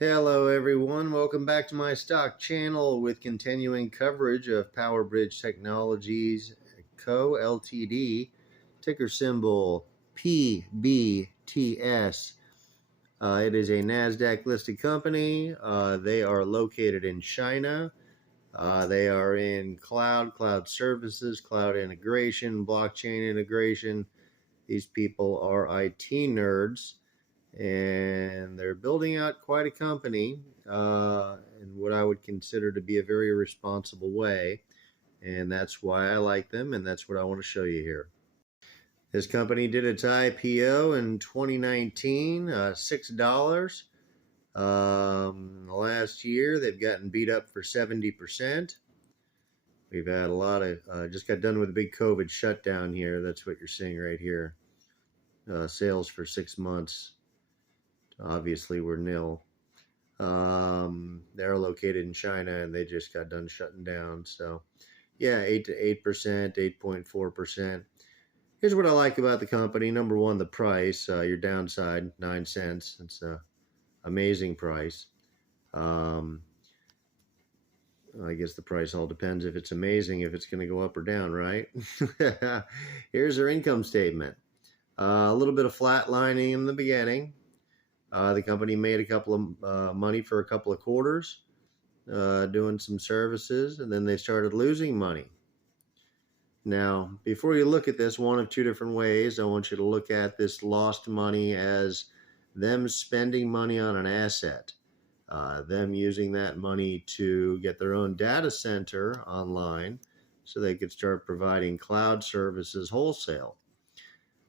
Hello everyone, welcome back to my stock channel with continuing coverage of Powerbridge Technologies Co. Ltd. Ticker symbol PBTS. It is a NASDAQ listed company. They are located in China. They are in cloud services, cloud integration, blockchain integration. These people are IT nerds, and they're building out quite a company in what I would consider to be a very responsible way. And that's why I like them, and that's what I want to show you here. This company did its IPO in 2019, $6. Last year, they've gotten beat up for 70%. We've had a lot of, just got done with a big COVID shutdown here. That's what you're seeing right here. Sales for 6 months obviously were nil. They're located in China, and they just got done shutting down. So, yeah, 8%, 8.4%. Here's what I like about the company. Number one, the price. Your downside, 9 cents. It's an amazing price. I guess the price all depends if it's amazing, if it's going to go up or down, right? Here's their income statement. A little bit of flatlining in the beginning. The company made a couple of money for a couple of quarters, doing some services, and then they started losing money. Now, before you look at this one of two different ways, I want you to look at this lost money as them spending money on an asset, them using that money to get their own data center online so they could start providing cloud services wholesale.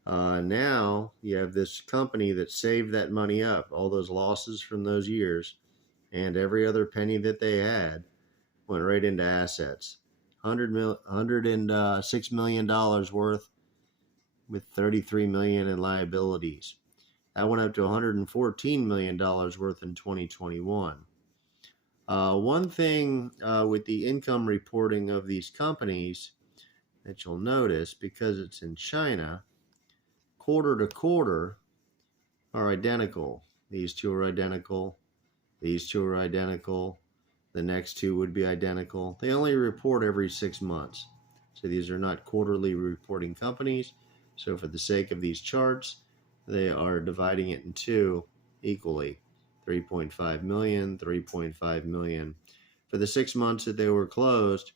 Now you have this company that saved that money up, all those losses from those years, and every other penny that they had went right into assets. $106 million worth with $33 million in liabilities. That went up to $114 million worth in 2021. One thing with the income reporting of these companies that you'll notice, because it's in China, quarter to quarter are identical. These two are identical. These two are identical. The next two would be identical. They only report every 6 months. So these are not quarterly reporting companies. So for the sake of these charts, they are dividing it in two equally. 3.5 million, 3.5 million. For the 6 months that they were closed,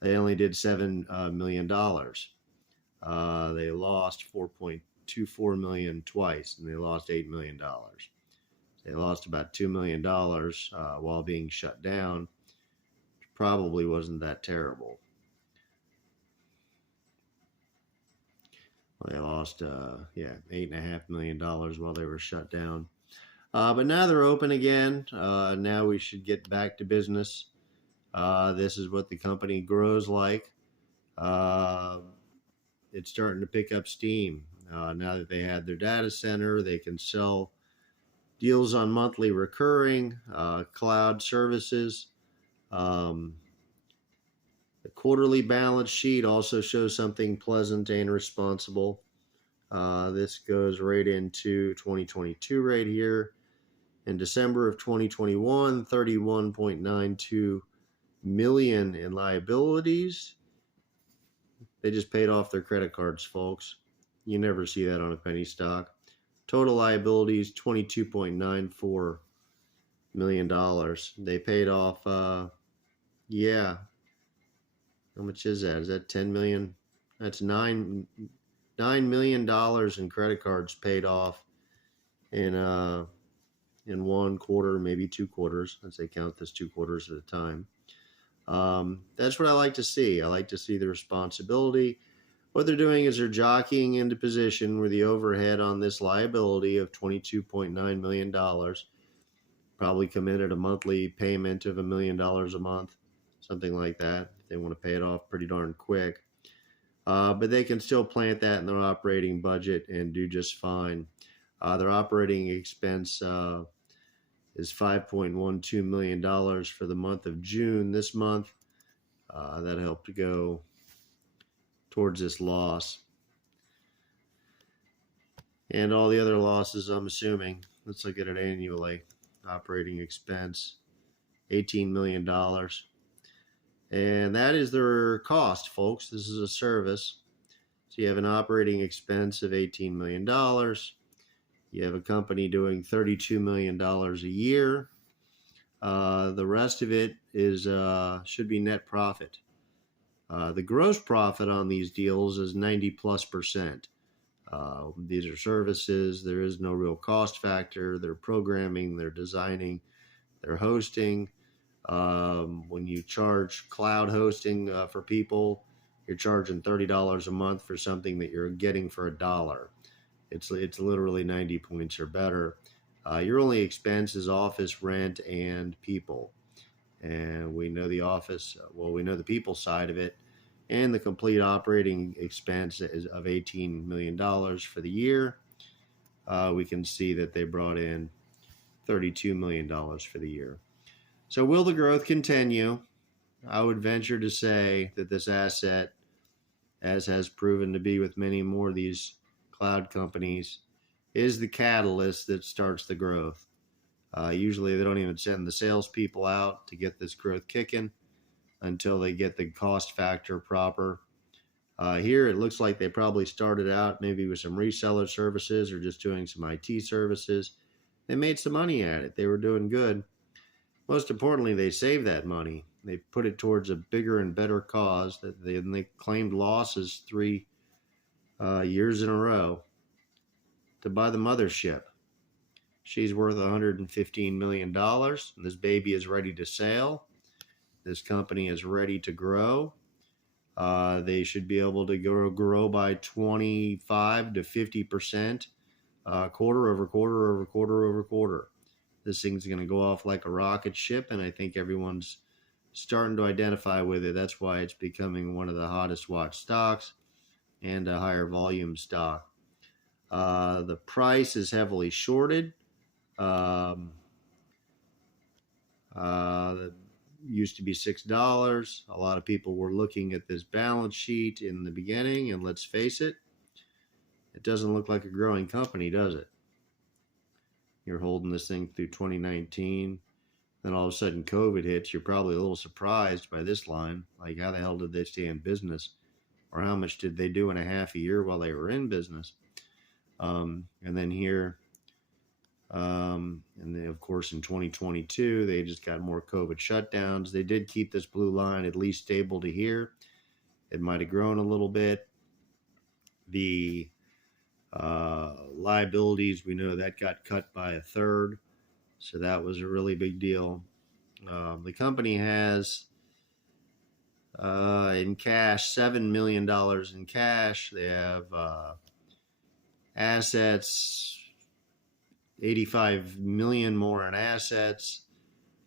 they only did $7 million. They lost 4.24 million twice, and they lost $8 million. They lost about $2 million while being shut down. Probably wasn't that terrible. Well, they lost, $8.5 million while they were shut down. But now they're open again. Now we should get back to business. This is what the company grows like. It's starting to pick up steam. Now that they had their data center, they can sell deals on monthly recurring cloud services. The quarterly balance sheet also shows something pleasant and responsible. This goes right into 2022 right here. In December of 2021, 31.92 million in liabilities. They just paid off their credit cards, folks. You never see that on a penny stock. Total liabilities, $22.94 million. They paid off, how much is that? Is that 10 million? That's $9 million in credit cards paid off in 1 quarter, maybe 2 quarters, as they count this 2 quarters at a time. That's what I like to see. I like to see the responsibility. What they're doing is they're jockeying into position where the overhead on this liability of $22.9 million probably committed a monthly payment of $1 million a month, something like that. They want to pay it off pretty darn quick. But they can still plant that in their operating budget and do just fine. Their operating expense is $5.12 million for the month of June. This month, that helped to go towards this loss. And all the other losses, I'm assuming. Let's look at it annually. operating expense, $18 million. And that is their cost, folks. This is a service. So you have an operating expense of $18 million. You have a company doing $32 million a year. The rest of it is should be net profit. The gross profit on these deals is 90+%. These are services. There is no real cost factor. They're programming, they're designing, they're hosting. When you charge cloud hosting for people, you're charging $30 a month for something that you're getting for $1. It's literally 90 points or better. Your only expense is office rent and people. And we know the office, we know the people side of it, and the complete operating expense is of $18 million for the year. We can see that they brought in $32 million for the year. So will the growth continue? I would venture to say that this asset, as has proven to be with many more of these cloud companies, is the catalyst that starts the growth. Usually they don't even send the salespeople out to get this growth kicking until they get the cost factor proper. Here it looks like they probably started out maybe with some reseller services or just doing some IT services. They made some money at it. They were doing good. Most importantly, they saved that money. They put it towards a bigger and better cause. They claimed losses 3 years in a row to buy the mothership. She's worth $115 million. This baby is ready to sail. This company is ready to grow. They should be able to grow by 25 to 50%, quarter over quarter over quarter over quarter. This thing's going to go off like a rocket ship, and I think everyone's starting to identify with it. That's why it's becoming one of the hottest watched stocks and a higher volume stock. The price is heavily shorted. It used to be $6. A lot of people were looking at this balance sheet in the beginning, and let's face it, it doesn't look like a growing company, does it? You're holding this thing through 2019, then all of a sudden COVID hits. You're probably a little surprised by this line. Like, how the hell did they stay in business? Or how much did they do in a half a year while they were in business? And then here, and then of course in 2022, they just got more COVID shutdowns. They did keep this blue line at least stable to here. It might have grown a little bit. The liabilities, we know that got cut by a third. So that was a really big deal. The company has in cash, $7 million in cash. They have assets, 85 million more in assets.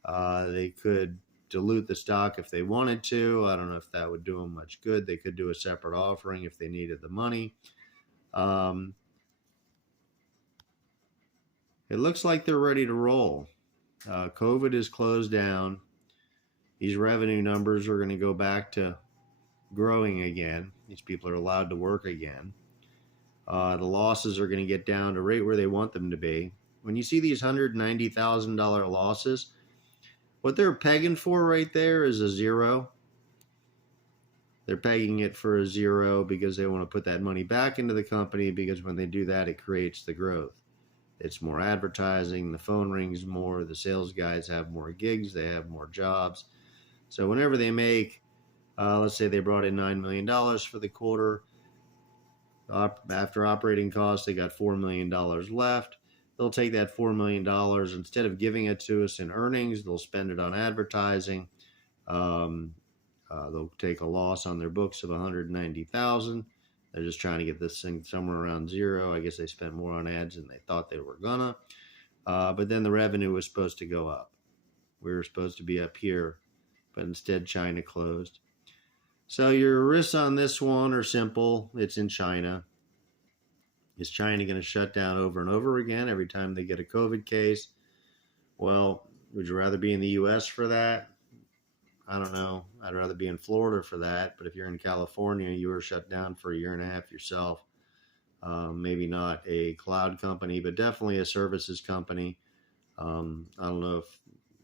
They could dilute the stock if they wanted to. I don't know if that would do them much good. They could do a separate offering if they needed the money. It looks like they're ready to roll. COVID is closed down. These revenue numbers are going to go back to growing again. These people are allowed to work again. The losses are going to get down to right where they want them to be. When you see these $190,000 losses, what they're pegging for right there is a zero. They're pegging it for a zero because they want to put that money back into the company, because when they do that, it creates the growth. It's more advertising, the phone rings more, the sales guys have more gigs, they have more jobs. So whenever they make, let's say they brought in $9 million for the quarter, after operating costs, they got $4 million left. They'll take that $4 million, instead of giving it to us in earnings, they'll spend it on advertising. They'll take a loss on their books of $190,000. They're just trying to get this thing somewhere around zero. I guess they spent more on ads than they thought they were gonna. But then the revenue was supposed to go up. We were supposed to be up here, but instead China closed. So your risks on this one are simple. It's in China. Is China going to shut down over and over again every time they get a COVID case? Well, would you rather be in the U.S. for that? I don't know. I'd rather be in Florida for that. But if you're in California, you were shut down for a year and a half yourself. Maybe not a cloud company, but definitely a services company. I don't know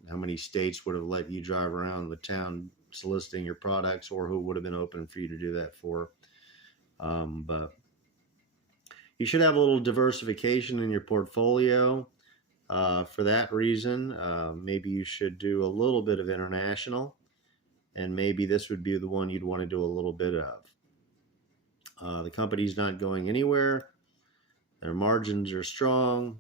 how many states would have let you drive around the town soliciting your products, or who would have been open for you to do that for. But you should have a little diversification in your portfolio. For that reason, maybe you should do a little bit of international, and maybe this would be the one you'd want to do a little bit of. The company's not going anywhere. Their margins are strong.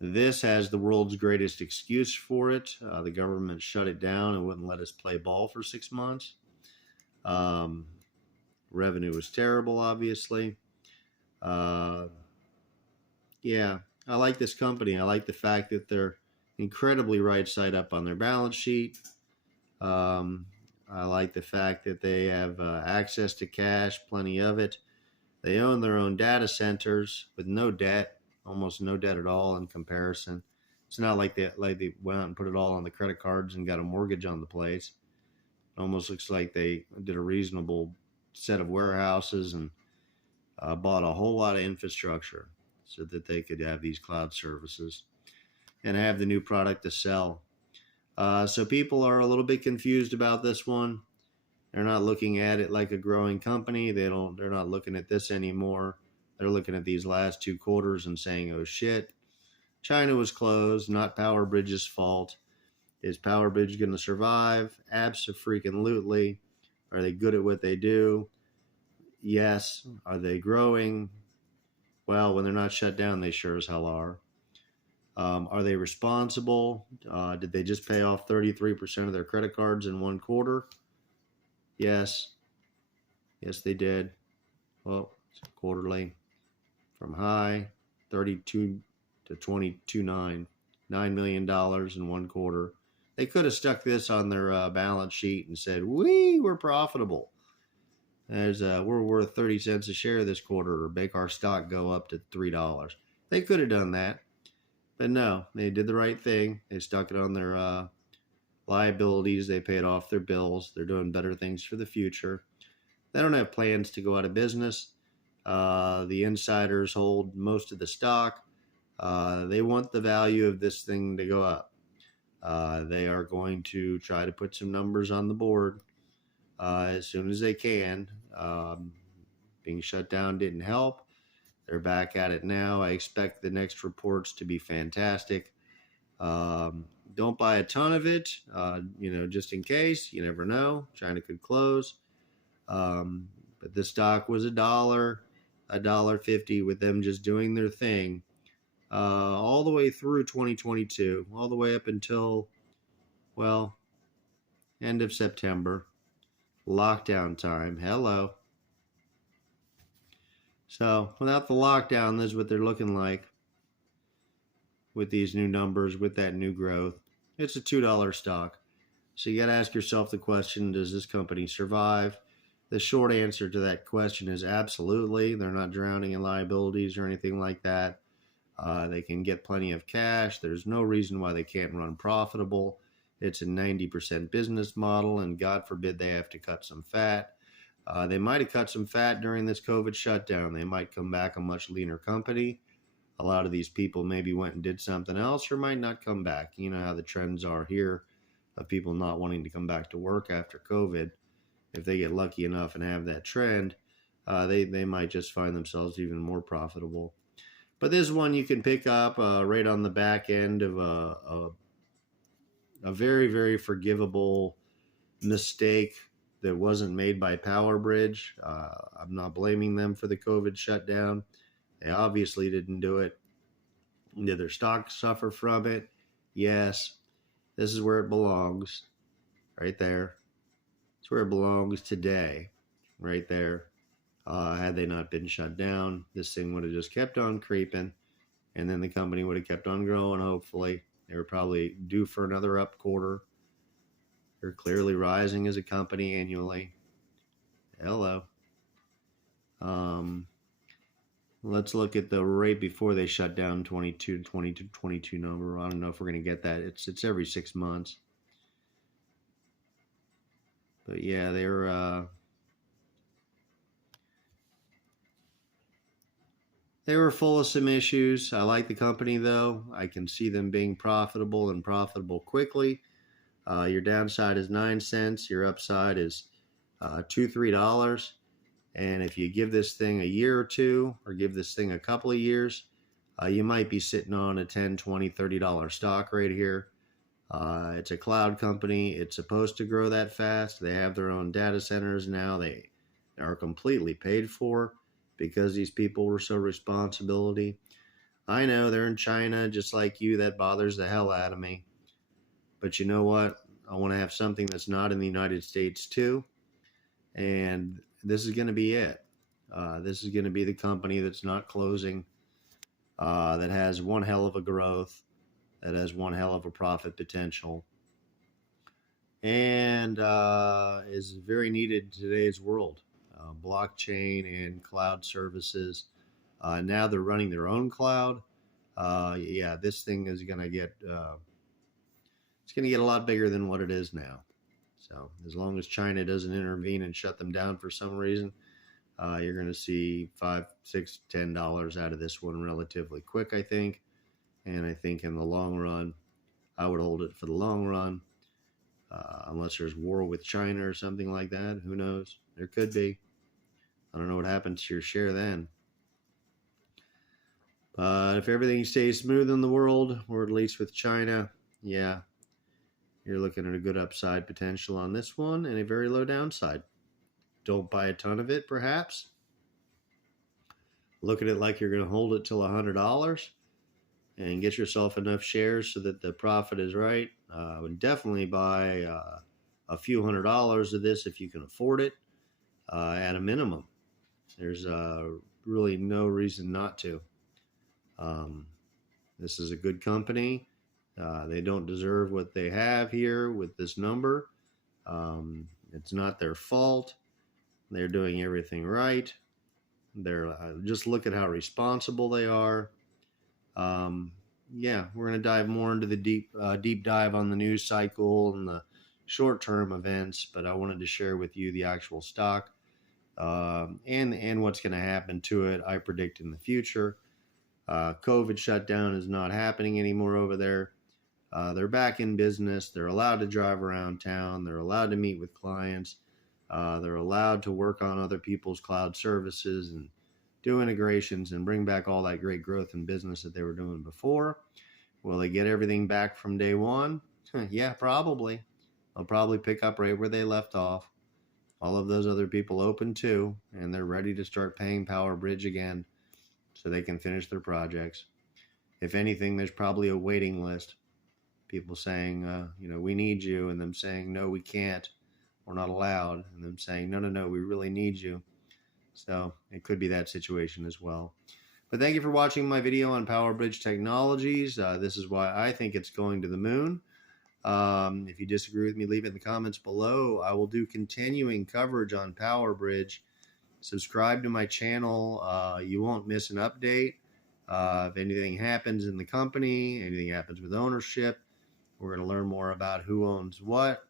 This has the world's greatest excuse for it. The government shut it down and wouldn't let us play ball for 6 months. Um, Revenue was terrible, obviously. Uh, yeah, I like this company. I like the fact that they're incredibly right side up on their balance sheet. Um, I like the fact that they have access to cash, plenty of it. They own their own data centers with no debt, almost no debt at all in comparison. It's not like they went out and put it all on the credit cards and got a mortgage on the place. It almost looks like they did a reasonable set of warehouses and bought a whole lot of infrastructure so that they could have these cloud services and have the new product to sell. So people are a little bit confused about this one. They're not looking at it like a growing company. They're not looking at this anymore. They're looking at these last 2 quarters and saying, "Oh shit, China was closed, not Powerbridge's fault. Is Powerbridge going to survive? Abso-freaking-lutely. Are they good at what they do? Yes. Are they growing? Well, when they're not shut down, they sure as hell are. Are they responsible? Did they just pay off 33% of their credit cards in 1 quarter? Yes. Yes, they did. Well, quarterly from high 32 to 22.9, $9 million in 1 quarter. They could have stuck this on their balance sheet and said, we're profitable. We're worth 30 cents a share this quarter, or make our stock go up to $3. They could have done that, but no, they did the right thing. They stuck it on their liabilities. They paid off their bills. They're doing better things for the future. They don't have plans to go out of business. The insiders hold most of the stock. They want the value of this thing to go up. They are going to try to put some numbers on the board as soon as they can. Being shut down didn't help. They're back at it now. I expect the next reports to be fantastic. Don't buy a ton of it, just in case. You never know. China could close. But the stock was $1.50 with them just doing their thing all the way through 2022, all the way up until, well, end of September, lockdown time. Hello. So without the lockdown, this is what they're looking like with these new numbers, with that new growth. It's a $2 stock. So you got to ask yourself the question, does this company survive? The short answer to that question is absolutely. They're not drowning in liabilities or anything like that. They can get plenty of cash. There's no reason why they can't run profitable. It's a 90% business model, and God forbid they have to cut some fat. They might have cut some fat during this COVID shutdown. They might come back a much leaner company. A lot of these people maybe went and did something else or might not come back. You know how the trends are here of people not wanting to come back to work after COVID. If they get lucky enough and have that trend, they might just find themselves even more profitable. But this one you can pick up right on the back end of a very, very forgivable mistake that wasn't made by Powerbridge. I'm not blaming them for the COVID shutdown. They obviously didn't do it. Did their stock suffer from it? Yes. This is where it belongs. Right there. It's where it belongs today. Right there. Had they not been shut down, this thing would have just kept on creeping, and then the company would have kept on growing, hopefully. They were probably due for another up quarter. They're clearly rising as a company annually. Hello. Let's look at the rate before they shut down 22 number. I don't know if we're going to get that. It's every 6 months. But yeah, they're They were full of some issues. I like the company though. I can see them being profitable and profitable quickly. Your downside is 9 cents. Your upside is $2-3. And if you give this thing a year or two, or give this thing a couple of years, you might be sitting on a $10, $20, $30 stock right here. It's a cloud company. It's supposed to grow that fast. They have their own data centers now. They are completely paid for because these people were so responsibility. I know they're in China just like you. That bothers the hell out of me. But you know what? I want to have something that's not in the United States too. And this is going to be it. This is going to be the company that's not closing, that has one hell of a growth, that has one hell of a profit potential, and is very needed in today's world. Blockchain and cloud services. Now they're running their own cloud. Yeah, this thing is going to get it's going to get a lot bigger than what it is now. So as long as China doesn't intervene and shut them down for some reason, you're going to see $5, $6, $10 out of this one relatively quick, I think. And I think in the long run, I would hold it for the long run, unless there's war with China or something like that. Who knows? There could be. I don't know what happens to your share then. But if everything stays smooth in the world, or at least with China, yeah, you're looking at a good upside potential on this one and a very low downside. Don't buy a ton of it, perhaps. Look at it like you're going to hold it till $100 and get yourself enough shares so that the profit is right. I would definitely buy a few $100s of this if you can afford it, at a minimum. There's really no reason not to. This is a good company. They don't deserve what they have here with this number. It's not their fault. They're doing everything right. They're just look at how responsible they are. Yeah, we're going to dive more into the deep dive on the news cycle and the short-term events, but I wanted to share with you the actual stock, and what's going to happen to it. I predict in the future. COVID shutdown is not happening anymore over there. They're back in business. They're allowed to drive around town. They're allowed to meet with clients. They're allowed to work on other people's cloud services and do integrations and bring back all that great growth in business that they were doing before. Will they get everything back from day one? Yeah, probably. They'll probably pick up right where they left off. All of those other people open too, and they're ready to start paying Powerbridge again so they can finish their projects. If anything, there's probably a waiting list. People saying, we need you, and them saying, no, we can't. We're not allowed. And them saying, no, we really need you. So it could be that situation as well. But thank you for watching my video on Powerbridge Technologies. This is why I think it's going to the moon. If you disagree with me, leave it in the comments below. I will do continuing coverage on Powerbridge. Subscribe to my channel. You won't miss an update. If anything happens in the company, anything happens with ownership, we're going to learn more about who owns what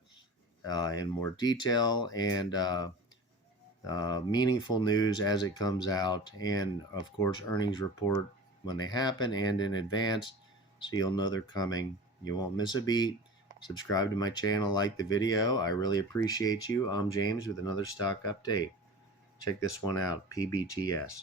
in more detail, and meaningful news as it comes out, and of course earnings report when they happen and in advance, so you'll know they're coming. You won't miss a beat. Subscribe to my channel, like the video. I really appreciate you. I'm James with another stock update. Check this one out, PBTS.